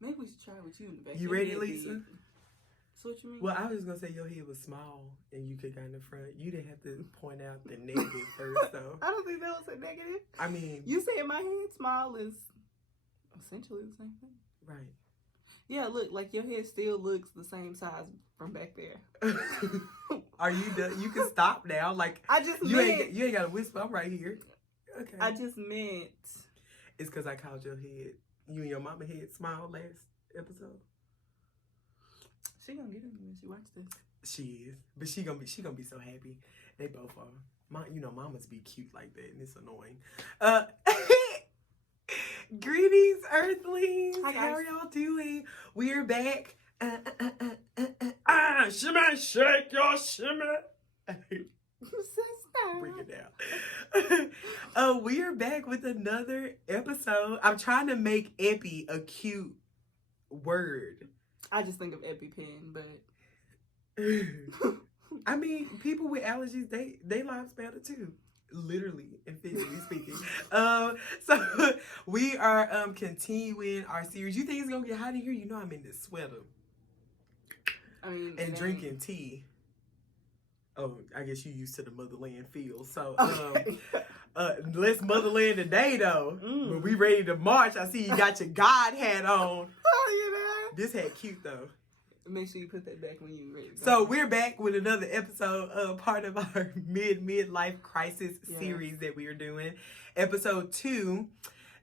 Maybe we should try it with you in the back. You ready, Lisa? So what you mean? Well, I was gonna say your head was small and you could go in the front. You didn't have to point out the negative first, though. I don't think that was a negative. I mean, you saying my head small is essentially the same thing, right? Yeah, look, like your head still looks the same size from back there. Are you done? You can stop now. Like I just you ain't got to whisper. I'm right here. Okay. I just meant it's because I called your head. You and your mama head smile last episode. She gonna get it when she watches this. She is, but she gonna be so happy. They both are. Mamas be cute like that, and it's annoying. Greetings, Earthlings. Hi, guys. How are y'all doing? We're back. Shimmy, shake your shimmy. Bring it down. We are back with another episode. I'm trying to make epi a cute word. I just think of EpiPen, but I mean, people with allergies, they lives better too. Literally and figuratively speaking. So we are continuing our series. You think it's gonna get hot in here? You know I'm in this sweater. I mean, and drinking tea. Oh, I guess you used to the motherland feel. So let's motherland today though. When we ready to march, I see you got your God hat on. Oh, you know. This hat cute though. Make sure you put that back when you're ready. So we're back with another episode, part of our midlife crisis series that we are doing. Episode 2.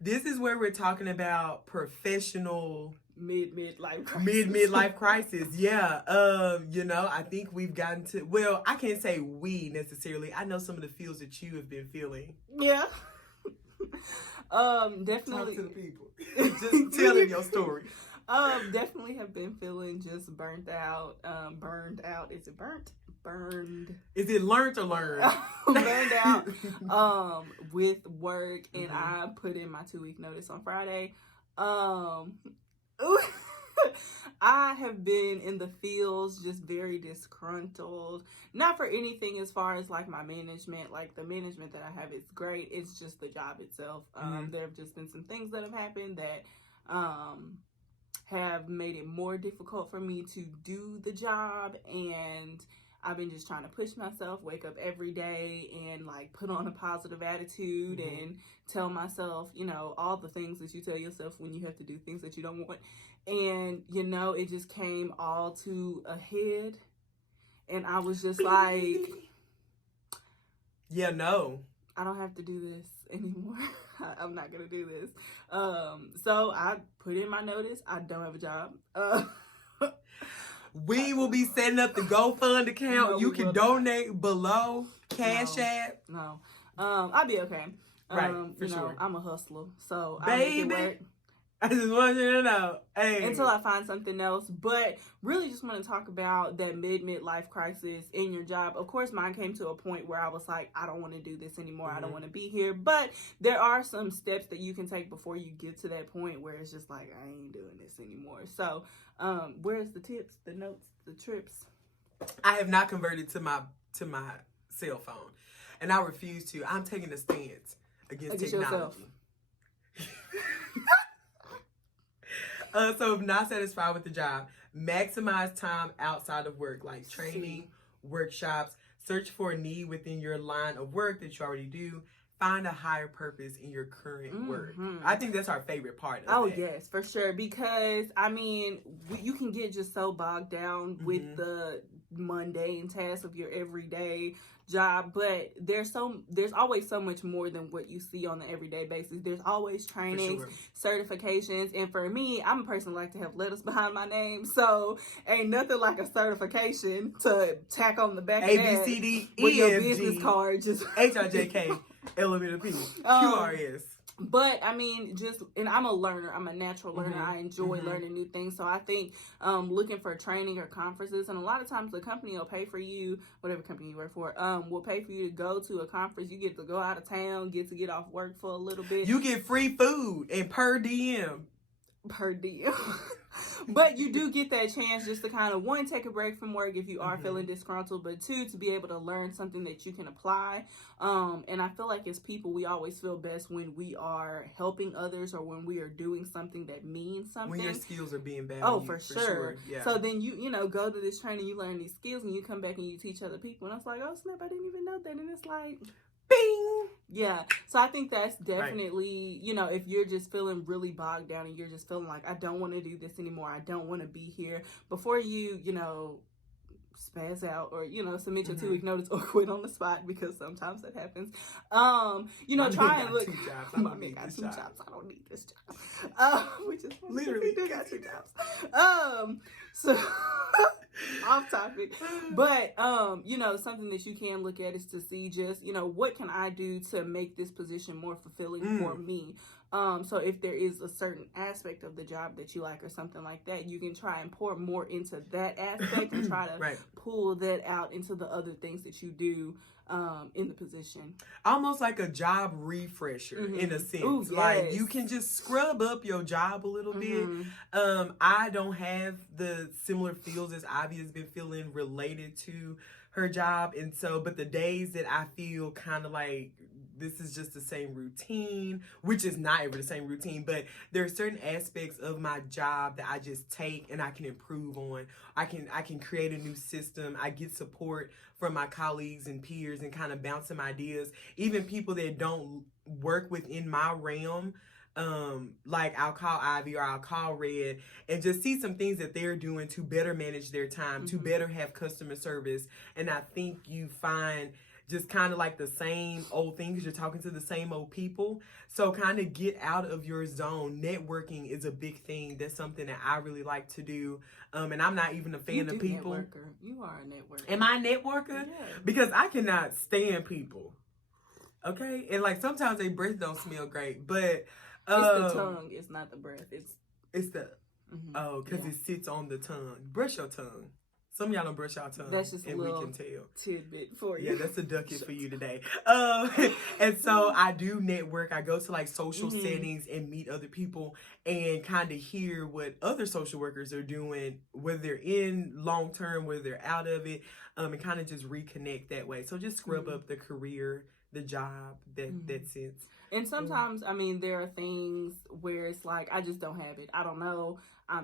This is where we're talking about professional midlife crisis. Midlife crisis. Yeah. I think we've gotten to, well, I can't say we necessarily. I know some of the feels that you have been feeling. Yeah. Definitely. Talk to the people. Just tell them your story. Definitely have been feeling just burnt out. Burned out. Is it burnt? Burned. Is it learned or learned? Burned out. With work, and I put in my 2-week notice on Friday. I have been in the fields, just very disgruntled. Not for anything as far as like my management. Like the management that I have is great. It's just the job itself. There have just been some things that have happened that have made it more difficult for me to do the job, and I've been just trying to push myself, wake up every day and like put on a positive attitude and tell myself, all the things that you tell yourself when you have to do things that you don't want. And, it just came all to a head, and I was just like, yeah, no, I don't have to do this anymore. I'm not going to do this. So I put in my notice. I don't have a job. We will be setting up the GoFund account. No, you can donate below. Cash App. No. I'll be okay. Right, for sure. I'm a hustler. So baby, I make it work. I just want you to know. Hey. Until I find something else. But really just want to talk about that midlife crisis in your job. Of course, mine came to a point where I was like, I don't want to do this anymore. I don't want to be here. But there are some steps that you can take before you get to that point where it's just like, I ain't doing this anymore. So where's the tips, the notes, the trips? I have not converted to my cell phone. And I refuse to. I'm taking a stance against technology. So if not satisfied with the job, maximize time outside of work, like training, workshops, search for a need within your line of work that you already do. Find a higher purpose in your current work. I think that's our favorite part of that. Yes, for sure. Because, you can get just so bogged down with the mundane tasks of your everyday job, but there's always so much more than what you see on the everyday basis. There's always trainings, certifications, and for me, I'm a person who like to have letters behind my name, so ain't nothing like a certification to tack on the back A, of that B, C, D, with E, your F, business G, card, just H, I, J, K, L, M, N, P, Q, R, S. But and I'm a learner. I'm a natural learner. I enjoy learning new things. So I think looking for training or conferences, and a lot of times the company will pay for you, whatever company you work for, will pay for you to go to a conference. You get to go out of town, get off work for a little bit. You get free food and per diem. But you do get that chance just to kind of, one, take a break from work if you are feeling disgruntled, but two, to be able to learn something that you can apply. And I feel like as people, we always feel best when we are helping others or when we are doing something that means something. When your skills are being valued. Oh, for sure. Yeah. So then you know, go to this training, you learn these skills, and you come back and you teach other people. And I was like, oh, snap, I didn't even know that. And it's like, bing! Yeah. So I think that's definitely, you know, if you're just feeling really bogged down and you're just feeling like, I don't want to do this anymore, I don't want to be here, before you, you know, spaz out or, you know, submit your 2-week notice or quit on the spot, because sometimes that happens. You know, try and look. My man got 2 jobs. I don't need this job. Which is literally do got 2 jobs. So off topic, but you know, something that you can look at is to see just, you know, what can I do to make this position more fulfilling for me. So if there is a certain aspect of the job that you like or something like that, you can try and pour more into that aspect and try to pull that out into the other things that you do in the position. Almost like a job refresher in a sense. Ooh, yes. Like you can just scrub up your job a little bit. I don't have the similar feels as Ivy has been feeling related to her job, and so, but the days that I feel kind of like this is just the same routine, which is not ever the same routine, but there are certain aspects of my job that I just take and I can improve on. I can create a new system. I get support from my colleagues and peers and kind of bounce some ideas. Even people that don't work within my realm, like I'll call Ivy or I'll call Red and just see some things that they're doing to better manage their time, to better have customer service. And I think you find just kind of like the same old things. You're talking to the same old people. So kind of get out of your zone. Networking is a big thing. That's something that I really like to do. And I'm not even a fan of people. Networker. You are a networker. Am I a networker? Yeah. Because I cannot stand people. Okay? And like sometimes their breath don't smell great. But it's the tongue. It's not the breath. It's the because it sits on the tongue. Brush your tongue. Some of y'all don't brush our tongue. That's just and a little we can tell. Tidbit for you. Yeah, that's a ducket for you today. And so I do network. I go to like social settings and meet other people and kind of hear what other social workers are doing, whether they're in long term, whether they're out of it, and kind of just reconnect that way. So just scrub up the career, the job, that sense. And sometimes, I mean, there are things where it's like, I just don't have it. I don't know.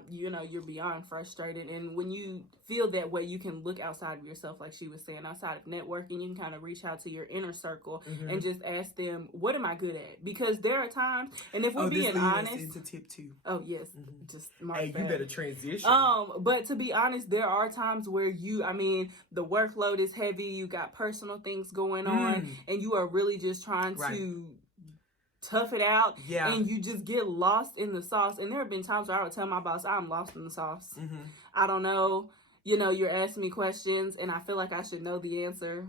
You know, you're beyond frustrated. And when you feel that way, you can look outside of yourself, like she was saying, outside of networking. You can kind of reach out to your inner circle and just ask them, what am I good at? Because there are times, and if we're being honest. Into tip 2. Oh, yes. Just mark you better transition. But to be honest, there are times where the workload is heavy. You got personal things going on, and you are really just trying to tough it out, and you just get lost in the sauce. And there have been times where I would tell my boss, I'm lost in the sauce. I don't know. You know, you're asking me questions, and I feel like I should know the answer.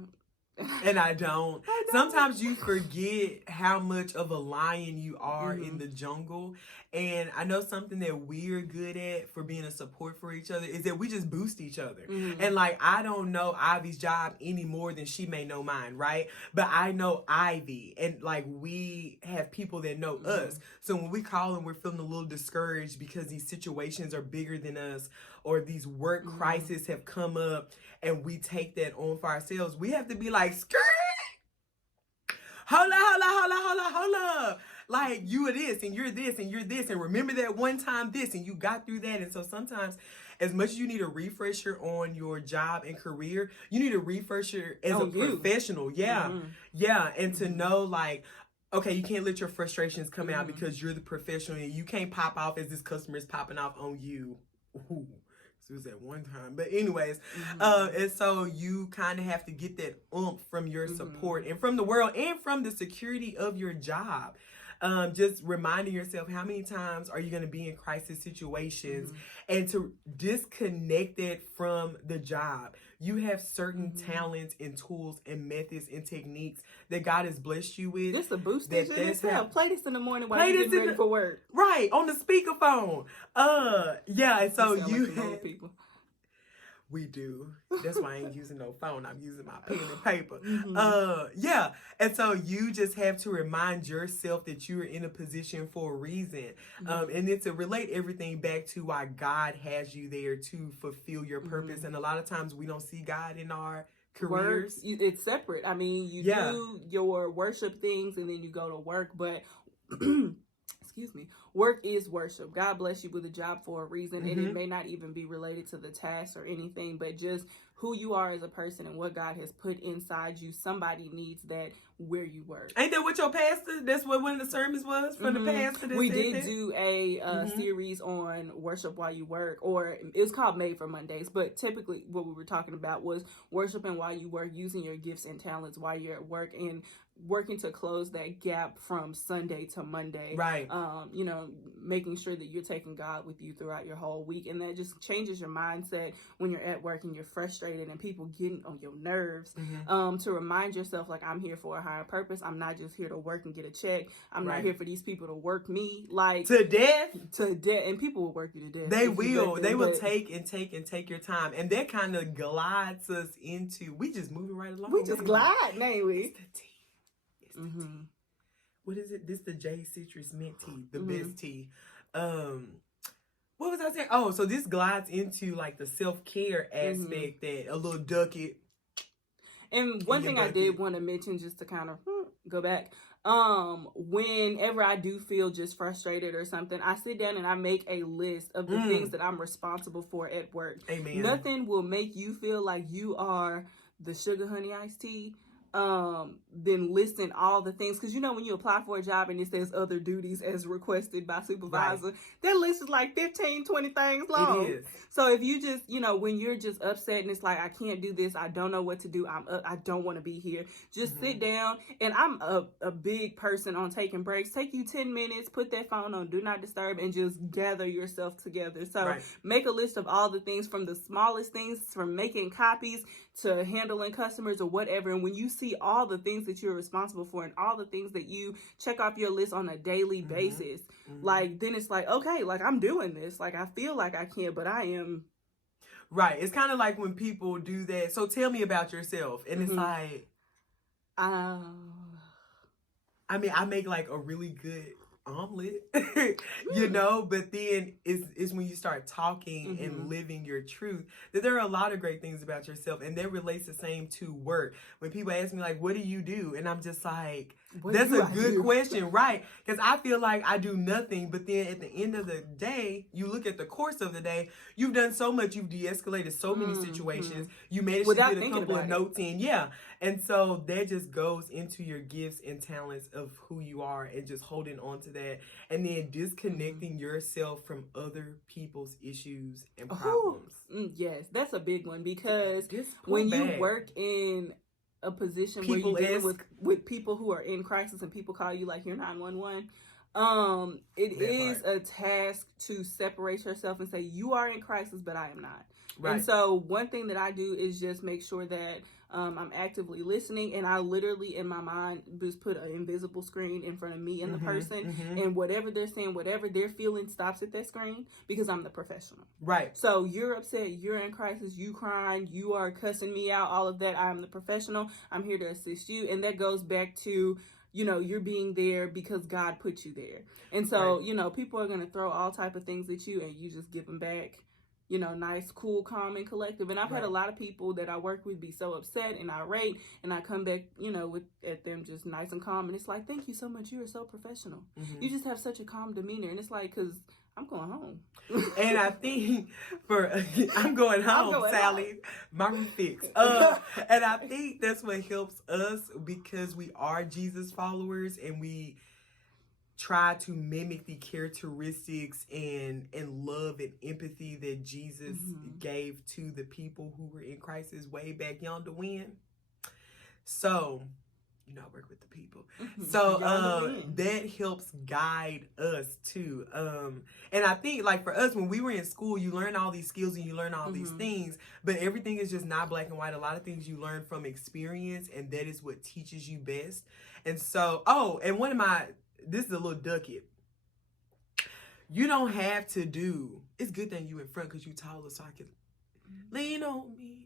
And I don't. Sometimes you forget how much of a lion you are in the jungle. And I know something that we're good at for being a support for each other is that we just boost each other. And like, I don't know Ivy's job any more than she may know mine, right? But I know Ivy, and like, we have people that know us. So when we call and we're feeling a little discouraged because these situations are bigger than us, or these work crises have come up, and we take that on for ourselves, we have to be like, skirt! Hold up. Like, you are this, and you're this, and you're this, and remember that one time this, and you got through that. And so sometimes, as much as you need a refresher on your job and career, you need a refresher as a professional. Yeah. And to know, like, okay, you can't let your frustrations come out because you're the professional, and you can't pop off as this customer is popping off on you. Ooh. It was at one time, but anyways, and so you kind of have to get that oomph from your support and from the world and from the security of your job. Just reminding yourself, how many times are you going to be in crisis situations, and to disconnect it from the job. You have certain talents and tools and methods and techniques that God has blessed you with. It's a boost station itself. Play this in the morning while you're getting ready for work. Right, on the speakerphone. And so you have... We do. That's why I ain't using no phone. I'm using my pen and paper. Mm-hmm. Yeah. And so you just have to remind yourself that you're in a position for a reason. Mm-hmm. And then to relate everything back to why God has you there to fulfill your purpose. Mm-hmm. And a lot of times we don't see God in our Work, careers. it's separate. I mean, you Yeah. do your worship things and then you go to work, but excuse me, work is worship. God bless you with a job for a reason, and it may not even be related to the task or anything, but just who you are as a person and what God has put inside you. Somebody needs that where you work. Ain't that what your pastor? That's what one of the sermons was from the pastor. That We said did that? do a series on worship while you work, or it's called Made for Mondays. But typically, what we were talking about was worshiping while you work, using your gifts and talents while you're at work, and working to close that gap from Sunday to Monday. Right. You know, making sure that you're taking God with you throughout your whole week, and that just changes your mindset when you're at work and you're frustrated and people getting on your nerves. To remind yourself, like, I'm here for a higher purpose. I'm not just here to work and get a check. I'm not here for these people to work me like to death. And people will work you to death. They will. They will take your time, and that kind of glides us into. We just moving right along. We just glide, ain't we? It's the tea. It's the tea. What is it? This the J citrus mint tea, the best tea. What was I saying? Oh, so this glides into like the self-care aspect that a little ducket. And one thing I did want to mention, just to kind of go back, whenever I do feel just frustrated or something, I sit down and I make a list of the things that I'm responsible for at work. Amen. Nothing will make you feel like you are the sugar honey iced tea then listing all the things, because you know when you apply for a job and it says other duties as requested by supervisor, that list is like 15-20 things long. It is. So if you just, you know, when you're just upset and it's like, I can't do this, I don't know what to do, I don't want to be here, just sit down. And I'm a big person on taking breaks. Take you 10 minutes, put that phone on do not disturb, and just gather yourself together. So make a list of all the things, from the smallest things, from making copies to handling customers or whatever. And when you see all the things that you're responsible for and all the things that you check off your list on a daily basis, like, then it's like, okay, like, I'm doing this. Like, I feel like I can, but I am. Right. It's kind of like when people do that. So tell me about yourself. And it's like, I mean, I make like a really good omelet, you know, but then it's when you start talking and living your truth that there are a lot of great things about yourself, and that relates the same to work. When people ask me like, what do you do? And I'm just like, that's a good question, right? Because I feel like I do nothing, but then at the end of the day, you look at the course of the day, you've done so much, you've de-escalated so many situations, you managed to get a couple of notes in, and so that just goes into your gifts and talents of who you are, and just holding on to that, and then disconnecting yourself from other people's issues and problems. Yes, that's a big one, because when you work in a position where you're dealing with people who are in crisis and people call you like you're 911, it is a task to separate yourself and say, you are in crisis, but I am not. And so one thing that I do is just make sure that I'm actively listening, and I literally in my mind just put an invisible screen in front of me and the person, and whatever they're saying, whatever they're feeling, stops at that screen, because I'm the professional. Right. So you're upset, you're in crisis, you crying, you are cussing me out, all of that. I'm the professional. I'm here to assist you. And that goes back to, you know, you're being there because God put you there. And so, you know, people are going to throw all type of things at you, and you just give them back, you know, nice, cool, calm, and collective. And I've had a lot of people that I work with be so upset and irate, and I come back, you know, at them just nice and calm. And it's like, thank you so much. You are so professional. You just have such a calm demeanor. And it's like, because I'm going home. And I think I'm going home, Sally. My room fixed. And I think that's what helps us, because we are Jesus followers, and we try to mimic the characteristics and love and empathy that Jesus gave to the people who were in crisis way back yonder when. So, you know, I work with the people. So that helps guide us too. And I think, like, for us, when we were in school, you learn all these skills and you learn all these things, but everything is just not black and white. A lot of things you learn from experience, and that is what teaches you best. And so, and this is a little ducket. You don't have to do. It's good that you in front because you taller, so I can. Lean on me.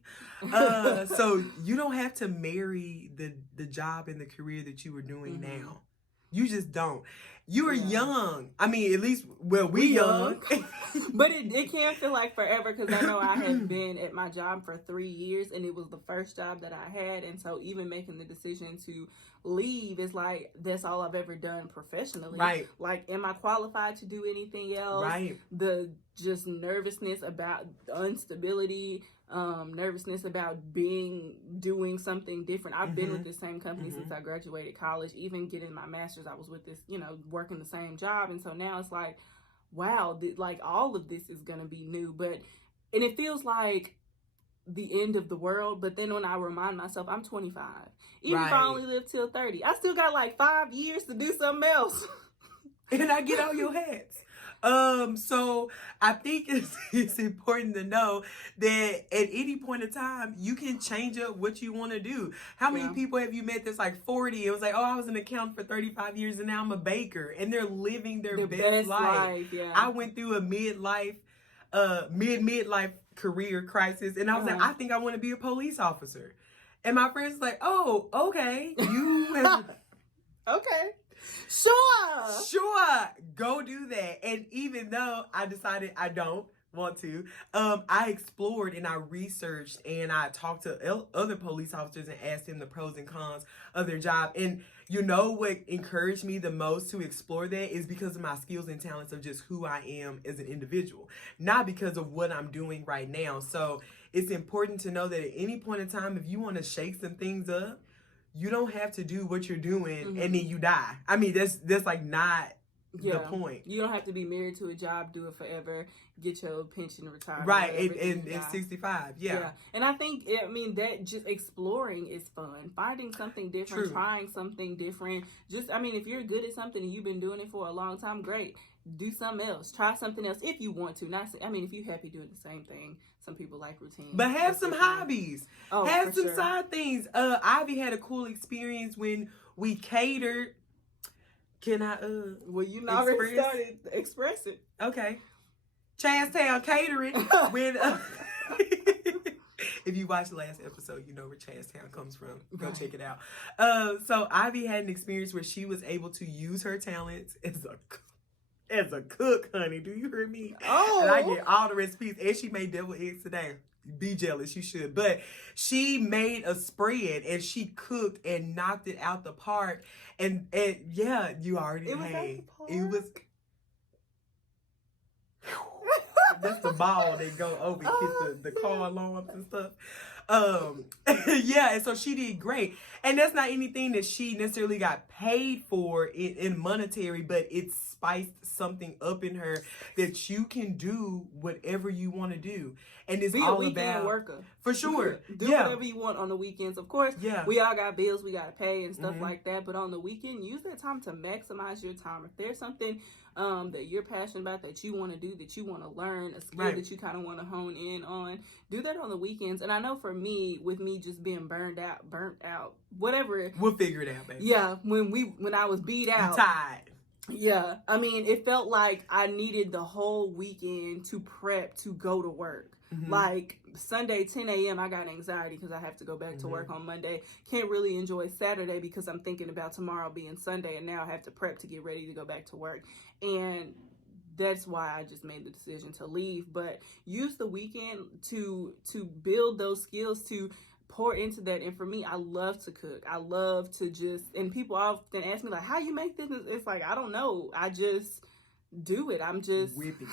So you don't have to marry the job and the career that you were doing now. You just don't. You are young. I mean, at least, well, we young. But it can feel like forever, because I know I have been at my job for 3 years, and it was the first job that I had. And so even making the decision to leave is like, that's all I've ever done professionally. Right. Like, am I qualified to do anything else? Right. The just nervousness about instability, nervousness about doing something different. I've been with the same company since I graduated college. Even getting my master's, I was with this, working the same job. And so now it's like, wow, like all of this is gonna be new. And it feels like the end of the world. But then when I remind myself, I'm 25. Even if I only live till 30, I still got like 5 years to do something else. And I get all your hats. So I think it's important to know that at any point in time, you can change up what you want to do. How many people have you met that's like 40? It was like, oh, I was an accountant for 35 years and now I'm a baker, and they're living their best life. I went through a midlife career crisis, and I was like, I think I want to be a police officer. And my friend's like, oh, okay. You have... Okay. Sure, go do that. And even though I decided I don't want to, I explored and I researched and I talked to other police officers and asked them the pros and cons of their job. And you know what encouraged me the most to explore that is because of my skills and talents of just who I am as an individual, not because of what I'm doing right now. So it's important to know that at any point in time, if you want to shake some things up, you don't have to do what you're doing and then you die. I mean, that's like not the point. You don't have to be married to a job, do it forever, get your pension, retire. Right, and 65, yeah. And I think, that just exploring is fun. Finding something different, trying something different. If you're good at something and you've been doing it for a long time, great. Do something else. Try something else if you want to. If you're happy doing the same thing. Some people like routine. But have some hobbies. Have some side things. Ivy had a cool experience when we catered. Can I well, you already started expressing. Okay. Chastown Catering. When if you watched the last episode, you know where Chastown comes from. Go check it out. So Ivy had an experience where she was able to use her talents as a cook, honey. Do you hear me? Oh. And I get all the recipes. And she made deviled eggs today. Be jealous, you should. But she made a spread and she cooked and knocked it out the park. And yeah, you already it was that's the ball that go over hit the car alarms and stuff. And so she did great. And that's not anything that she necessarily got paid for in monetary, but it spiced something up in her that you can do whatever you want to do. And it's all a weekend about worker. For sure. Do whatever you want on the weekends. Of course, we all got bills we got to pay and stuff like that. But on the weekend, use that time to maximize your time. If there's something that you're passionate about, that you want to do, that you want to learn, a skill that you kind of want to hone in on, do that on the weekends. And I know for me, with me just being burnt out, whatever. We'll figure it out, baby. Yeah, when I was beat out. Tired. Yeah, it felt like I needed the whole weekend to prep to go to work. Like Sunday, 10 a.m., I got anxiety because I have to go back to work on Monday. Can't really enjoy Saturday because I'm thinking about tomorrow being Sunday, and now I have to prep to get ready to go back to work. And that's why I just made the decision to leave. But use the weekend to build those skills, to pour into that. And for me, I love to cook. I love to and people often ask me, like, how you make this? It's like, I don't know. I just do it. I'm just whipping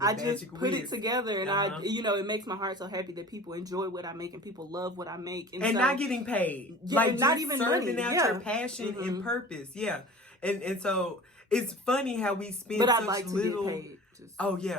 I just put it together, and it makes my heart so happy that people enjoy what I make and people love what I make, and so, not getting paid, like not just even serving money. out your passion and purpose. And so it's funny how we spend but such I'd like little to get paid.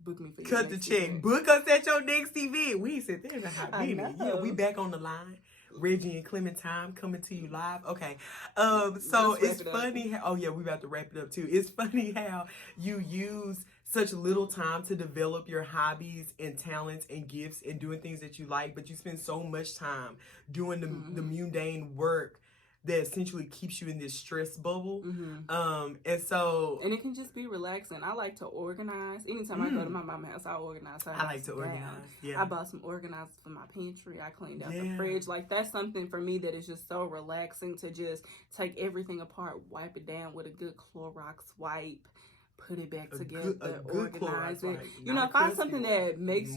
Book me for your cut the check. Event. Book us at your next event. We sit there in a hot minute. Yeah, we back on the line. Reggie and Clementine coming to you live. Okay. So it's funny how, we about to wrap it up too. It's funny how you use such little time to develop your hobbies and talents and gifts and doing things that you like, but you spend so much time doing the mundane work that essentially keeps you in this stress bubble. Mm-hmm. And so... And it can just be relaxing. I like to organize. Anytime I go to my mama's house, I organize. I like to organize, yeah. I bought some organizers for my pantry. I cleaned out the fridge. Like, that's something for me that is just so relaxing, to just take everything apart, wipe it down with a good Clorox wipe, put it back together, organize it. You know, find something that makes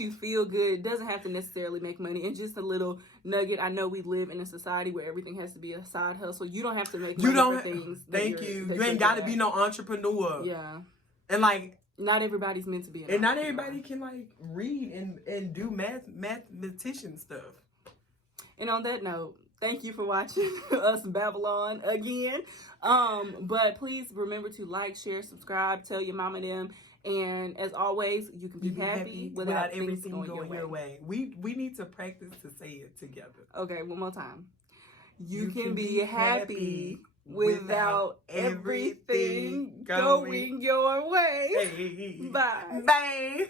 you feel good. It doesn't have to necessarily make money. And just a little nugget. I know we live in a society where everything has to be a side hustle. You don't have to make money for things. You ain't got to be no entrepreneur. Yeah. And like, not everybody's meant to be an and not everybody can like read and do mathematician stuff. And on that note, thank you for watching us Babylon again. But please remember to like, share, subscribe, tell your mama them. And as always, you can be happy without everything going your way. We need to practice to say it together. Okay, one more time. You can be happy without everything going your way. Hey. Bye. Bye.